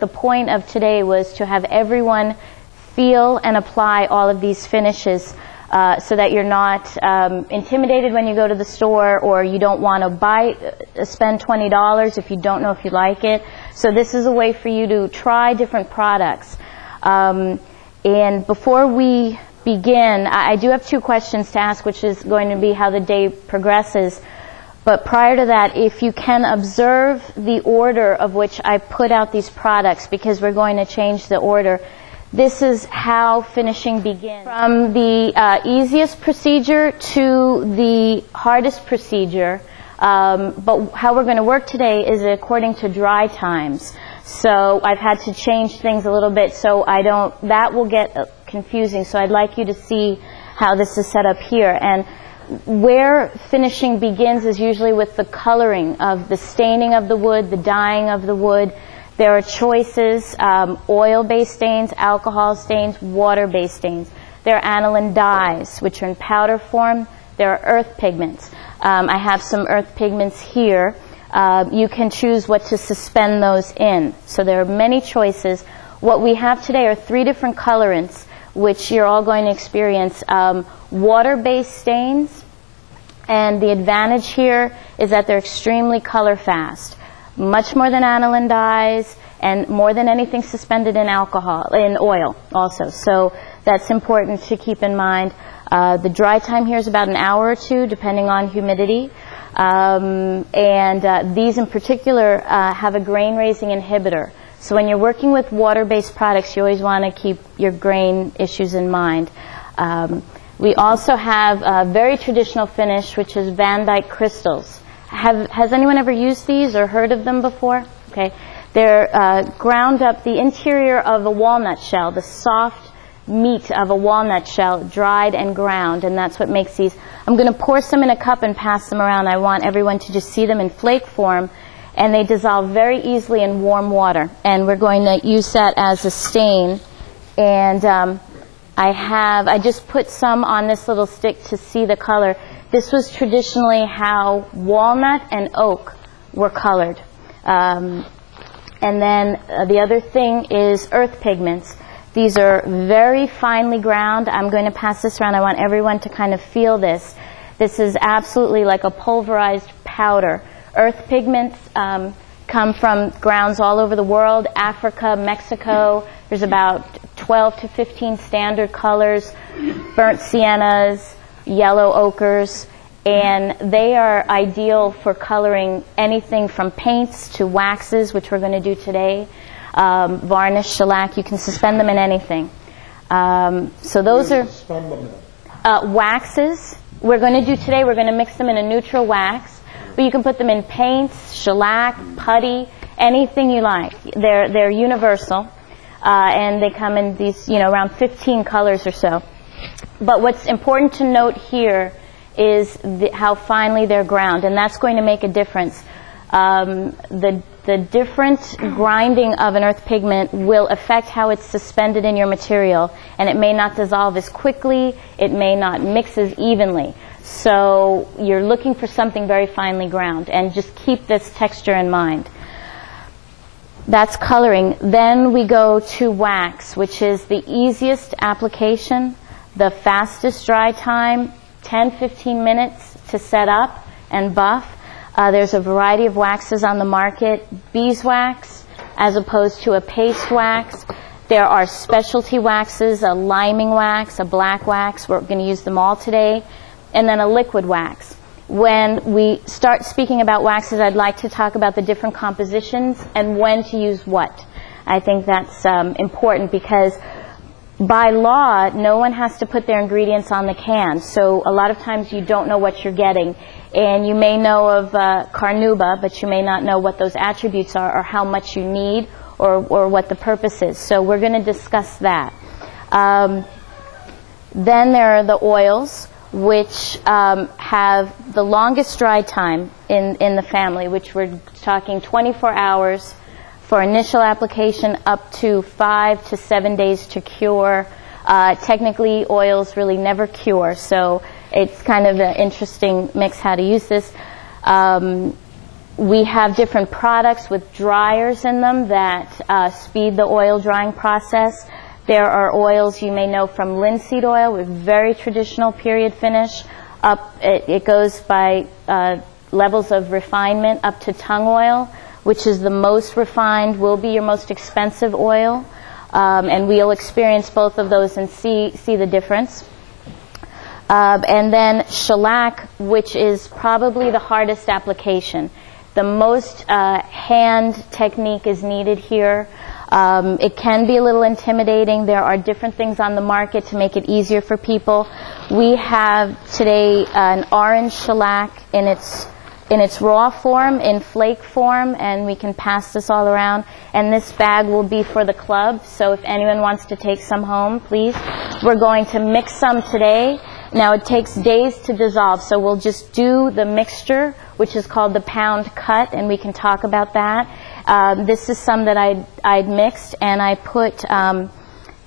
The point of today was to have everyone feel and apply all of these finishes so that you're not intimidated when you go to the store, or you don't want to spend $20 if you don't know if you like it. So this is a way for you to try different products. And before we begin, I do have two questions to ask, which is going to be how the day progresses. But prior to that, if you can observe the order of which I put out these products, because we're going to change the order. This is how finishing begins. From the easiest procedure to the hardest procedure, but how we're going to work today is according to dry times. So I've had to change things a little bit so that will get confusing. So I'd like you to see how this is set up here. And where finishing begins is usually with the coloring of the staining of the wood, the dyeing of the wood. There are choices, oil-based stains, alcohol stains, water-based stains. There are aniline dyes, which are in powder form. There are earth pigments. I have some earth pigments here. You can choose what to suspend those in. So there are many choices. What we have today are 3 different colorants, which you're all going to experience. Water-based stains, and the advantage here is that they're extremely color fast, much more than aniline dyes, and more than anything suspended in oil also. So that's important to keep in mind. The dry time here is about an hour or 2, depending on humidity. These in particular have a grain-raising inhibitor. So when you're working with water-based products, you always want to keep your grain issues in mind. We also have a very traditional finish, which is Van Dyke crystals. Has anyone ever used these or heard of them before? Okay. They're ground up, the interior of a walnut shell, the soft meat of a walnut shell, dried and ground, and that's what makes these. I'm going to pour some in a cup and pass them around. I want everyone to just see them in flake form, and they dissolve very easily in warm water. And we're going to use that as a stain. And I just put some on this little stick to see the color. This was traditionally how walnut and oak were colored. And then the other thing is earth pigments. These are very finely ground. I'm going to pass this around. I want everyone to kind of feel this. This is absolutely like a pulverized powder. Earth pigments come from grounds all over the world, Africa, Mexico. There's about 12 to 15 standard colors, burnt siennas, yellow ochres, and they are ideal for coloring anything from paints to waxes, which we're going to do today, varnish, shellac. You can suspend them in anything. So those are waxes. We're going to do today, we're going to mix them in a neutral wax, but you can put them in paints, shellac, putty, anything you like. They're universal. And they come in these, around 15 colors or so. But what's important to note here is how finely they're ground, and that's going to make a difference. The different grinding of an earth pigment will affect how it's suspended in your material, and it may not dissolve as quickly, it may not mix as evenly. So you're looking for something very finely ground, and just keep this texture in mind. That's coloring. Then we go to wax, which is the easiest application, the fastest dry time, 10-15 minutes to set up and buff. There's a variety of waxes on the market. Beeswax as opposed to a paste wax. There are specialty waxes, a liming wax, a black wax. We're going to use them all today. And then a liquid wax. When we start speaking about waxes, I'd like to talk about the different compositions and when to use what. I think that's important because by law, no one has to put their ingredients on the can. So a lot of times you don't know what you're getting. And you may know of carnauba, but you may not know what those attributes are or how much you need or what the purpose is. So we're going to discuss that. Then there are the oils, which have the longest dry time in the family, which we're talking 24 hours for initial application, up to 5 to 7 days to cure. Technically, oils really never cure, so it's kind of an interesting mix how to use this. We have different products with dryers in them that speed the oil drying process. There are oils you may know from linseed oil with very traditional period finish. It goes by levels of refinement up to tung oil, which is the most refined, will be your most expensive oil. And we'll experience both of those and see the difference. And then shellac, which is probably the hardest application. The most hand technique is needed here. It can be a little intimidating. There are different things on the market to make it easier for people. We have today an orange shellac in its raw form, in flake form, and we can pass this all around. And this bag will be for the club, so if anyone wants to take some home, please. We're going to mix some today. Now, it takes days to dissolve, so we'll just do the mixture, which is called the pound cut, and we can talk about that. This is some that I'd mixed, and I put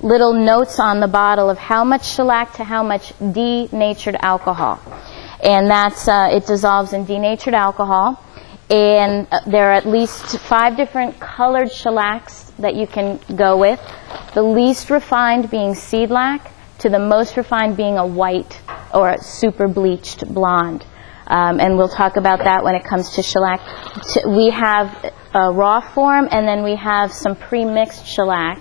little notes on the bottle of how much shellac to how much denatured alcohol. And that's, it dissolves in denatured alcohol. And there are at least 5 different colored shellacs that you can go with. The least refined being seed lac, to the most refined being a white or a super bleached blonde. And we'll talk about that when it comes to shellac. We have a raw form, and then we have some pre-mixed shellac.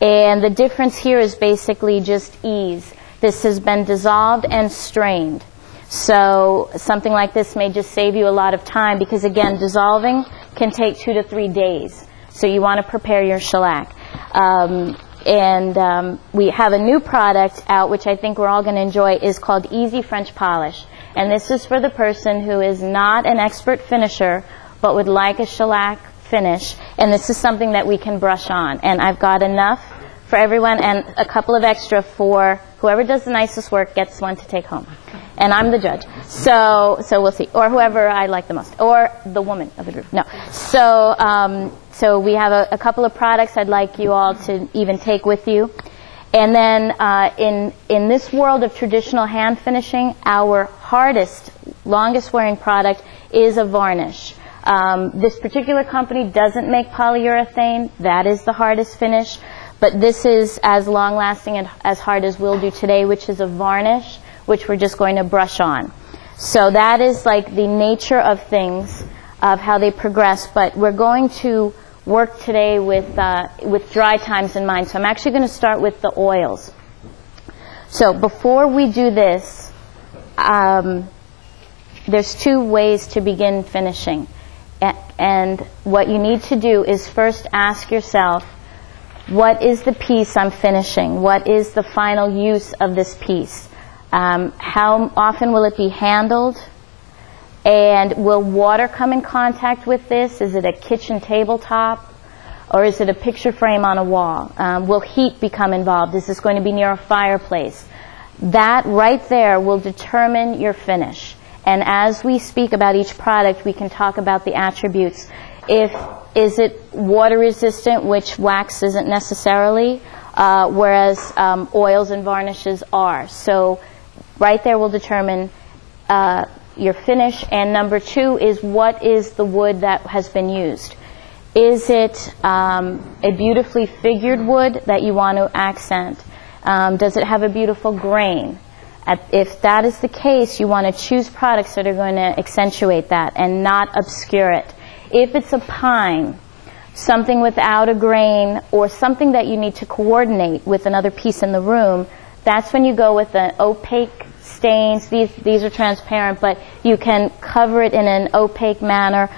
And the difference here is basically just ease. This has been dissolved and strained. So something like this may just save you a lot of time because, again, dissolving can take 2 to 3 days. So you want to prepare your shellac. We have a new product out, which I think we're all going to enjoy, is called Easy French Polish. And this is for the person who is not an expert finisher, but would like a shellac finish. And this is something that we can brush on. And I've got enough for everyone and a couple of extra for whoever does the nicest work gets one to take home. And I'm the judge. So we'll see. Or whoever I like the most. Or the woman of the group. No. So we have a couple of products I'd like you all to even take with you. And then in this world of traditional hand finishing, our hardest, longest wearing product is a varnish. This particular company doesn't make polyurethane. That is the hardest finish. But this is as long-lasting and as hard as we'll do today, which is a varnish, which we're just going to brush on. So that is like the nature of things, of how they progress. But we're going to work today with dry times in mind. So I'm actually going to start with the oils. So before we do this, there's 2 ways to begin finishing. And what you need to do is first ask yourself, what is the piece I'm finishing? What is the final use of this piece? How often will it be handled? And will water come in contact with this? Is it a kitchen tabletop? Or is it a picture frame on a wall? Will heat become involved? Is this going to be near a fireplace? That right there will determine your finish. And as we speak about each product, we can talk about the attributes. Is it water resistant, which wax isn't necessarily, whereas oils and varnishes are. So right there will determine your finish. And number 2 is, what is the wood that has been used? Is it a beautifully figured wood that you want to accent? Does it have a beautiful grain? If that is the case, you want to choose products that are going to accentuate that and not obscure it. If it's a pine, something without a grain, or something that you need to coordinate with another piece in the room, that's when you go with the opaque stains. These are transparent, but you can cover it in an opaque manner.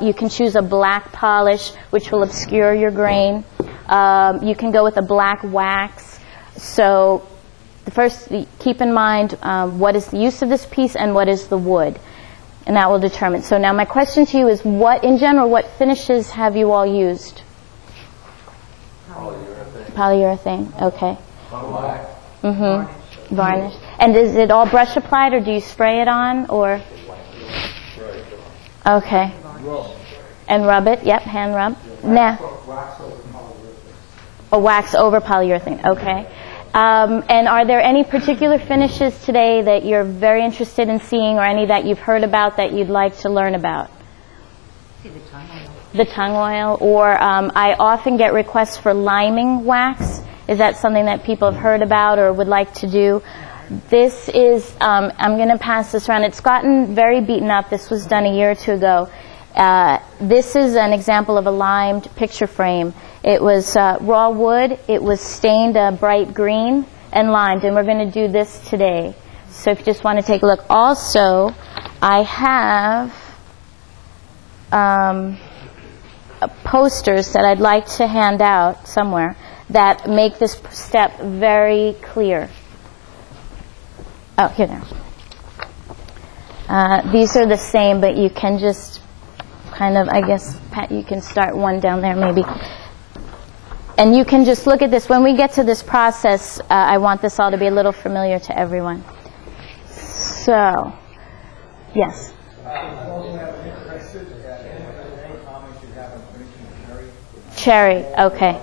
You can choose a black polish, which will obscure your grain. You can go with a black wax. So first, keep in mind what is the use of this piece and what is the wood. And that will determine. So now my question to you is, in general, what finishes have you all used? Polyurethane. Polyurethane, okay. Varnish. Varnish. And is it all brush applied, or do you spray it on, or? Okay. And rub it, yep, hand rub. Now. Wax over polyurethane, okay. And are there any particular finishes today that you're very interested in seeing, or any that you've heard about that you'd like to learn about? The tongue oil, or I often get requests for liming wax. Is that something that people have heard about or would like to do? This is, I'm going to pass this around. It's gotten very beaten up. This was done a year or two ago. This is an example of a limed picture frame. It was raw wood. It was stained a bright green and limed, and we're going to do this today. So if you just want to take a look. Also, I have posters that I'd like to hand out somewhere that make this step very clear. Oh, here now. These are the same, but you can just kind of, I guess, Pat, you can start one down there maybe. And you can just look at this. When we get to this process, I want this all to be a little familiar to everyone. So, yes. Cherry, okay.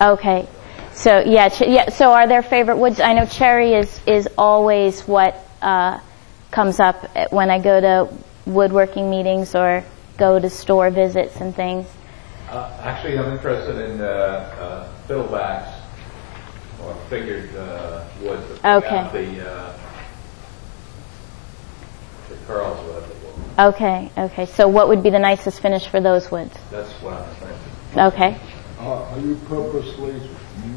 Okay. So, yeah, so are there favorite woods? I know cherry is always what comes up when I go to woodworking meetings or go to store visits and things. Actually, I'm interested in fiddle wax or figured wood. Okay. The curls, whatever. Okay, okay. So what would be the nicest finish for those woods? That's what I'm thinking. Okay. Are you purposely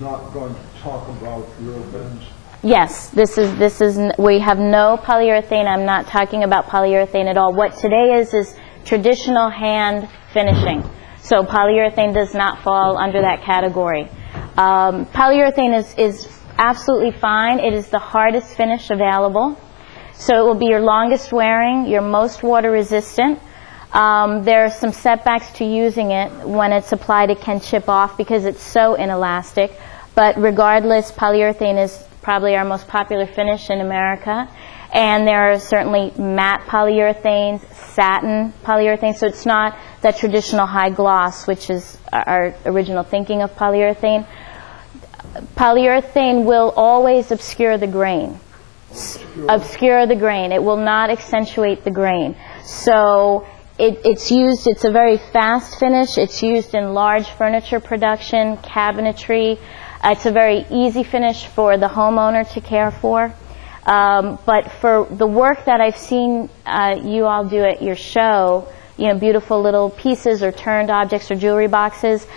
not going to talk about ribbons? Yes, this is, we have no polyurethane. I'm not talking about polyurethane at all. What today is traditional hand finishing. So polyurethane does not fall under that category. Polyurethane is absolutely fine. It is the hardest finish available. So it will be your longest wearing, your most water resistant. There are some setbacks to using it. When it's applied, it can chip off because it's so inelastic. But regardless, polyurethane is probably our most popular finish in America. And there are certainly matte polyurethanes, satin polyurethanes. So it's not that traditional high gloss, which is our original thinking of polyurethane. Polyurethane will always obscure the grain. Obscure the grain. It will not accentuate the grain. So it's used, it's a very fast finish. It's used in large furniture production, cabinetry. It's a very easy finish for the homeowner to care for. But for the work that I've seen you all do at your show, you know, beautiful little pieces or turned objects or jewelry boxes,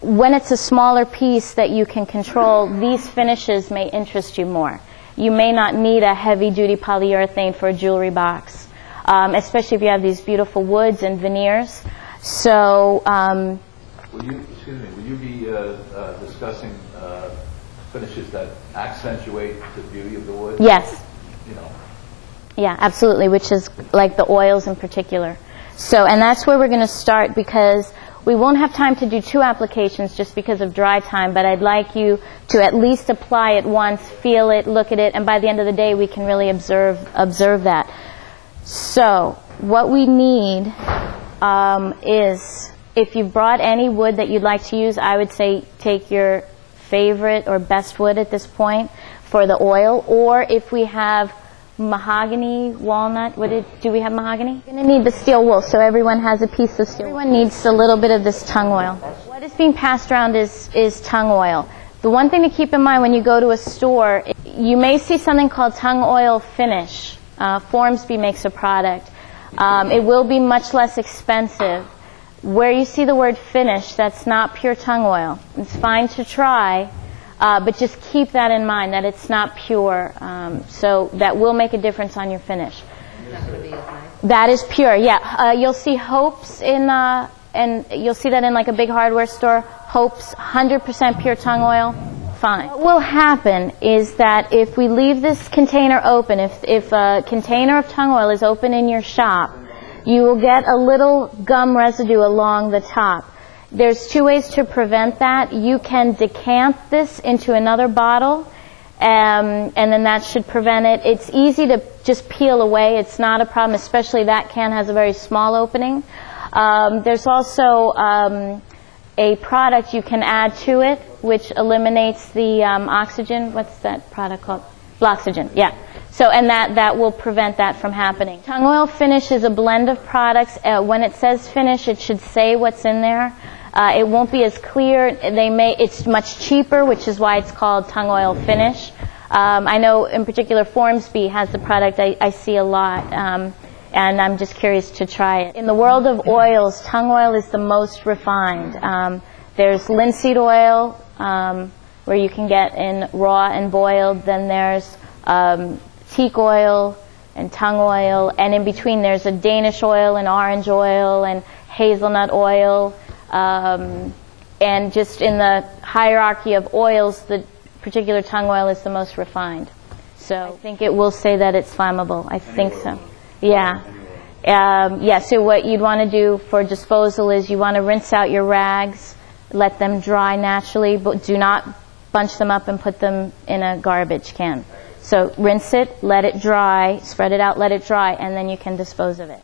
when it's a smaller piece that you can control, these finishes may interest you more. You may not need a heavy-duty polyurethane for a jewelry box, especially if you have these beautiful woods and veneers. So, will you be discussing finishes that accentuate the beauty of the wood? Yes. You know. Yeah, absolutely, which is like the oils in particular. So, and that's where we're going to start because we won't have time to do 2 applications just because of dry time, but I'd like you to at least apply it once, feel it, look at it, and by the end of the day we can really observe that. So what we need is, if you've brought any wood that you'd like to use, I would say take your favorite or best wood at this point for the oil, or if we have mahogany, walnut, do we have mahogany? You're going to need the steel wool, so everyone has a piece of steel. Everyone needs a little bit of this tongue oil. What is being passed around is tongue oil. The one thing to keep in mind when you go to a store, you may see something called tongue oil finish. Formsby makes a product. It will be much less expensive. Where you see the word finish, that's not pure tongue oil. It's fine to try. But just keep that in mind, that it's not pure, so that will make a difference on your finish. That is pure, yeah. You'll see Hope's and you'll see that in like a big hardware store. Hope's 100% pure tongue oil, fine. What will happen is that if we leave this container open, if a container of tongue oil is open in your shop, you will get a little gum residue along the top. There's 2 ways to prevent that. You can decant this into another bottle, and then that should prevent it. It's easy to just peel away. It's not a problem, especially that can has a very small opening. There's also a product you can add to it, which eliminates the oxygen. What's that product called? Bloxygen, yeah. So, and that will prevent that from happening. Tongue oil finish is a blend of products. When it says finish, it should say what's in there. It won't be as clear. It's much cheaper, which is why it's called tongue oil finish. I know in particular Formsby has the product I see a lot, and I'm just curious to try it. In the world of oils, tongue oil is the most refined. There's linseed oil, where you can get in raw and boiled. Then there's teak oil and tongue oil, and in between there's a Danish oil and orange oil and hazelnut oil, and just in the hierarchy of oils, the particular tongue oil is the most refined. So I think it will say that it's flammable. I think so. Yeah. Yeah, so what you'd want to do for disposal is you want to rinse out your rags, let them dry naturally, but do not bunch them up and put them in a garbage can. So rinse it, let it dry, spread it out, let it dry, and then you can dispose of it.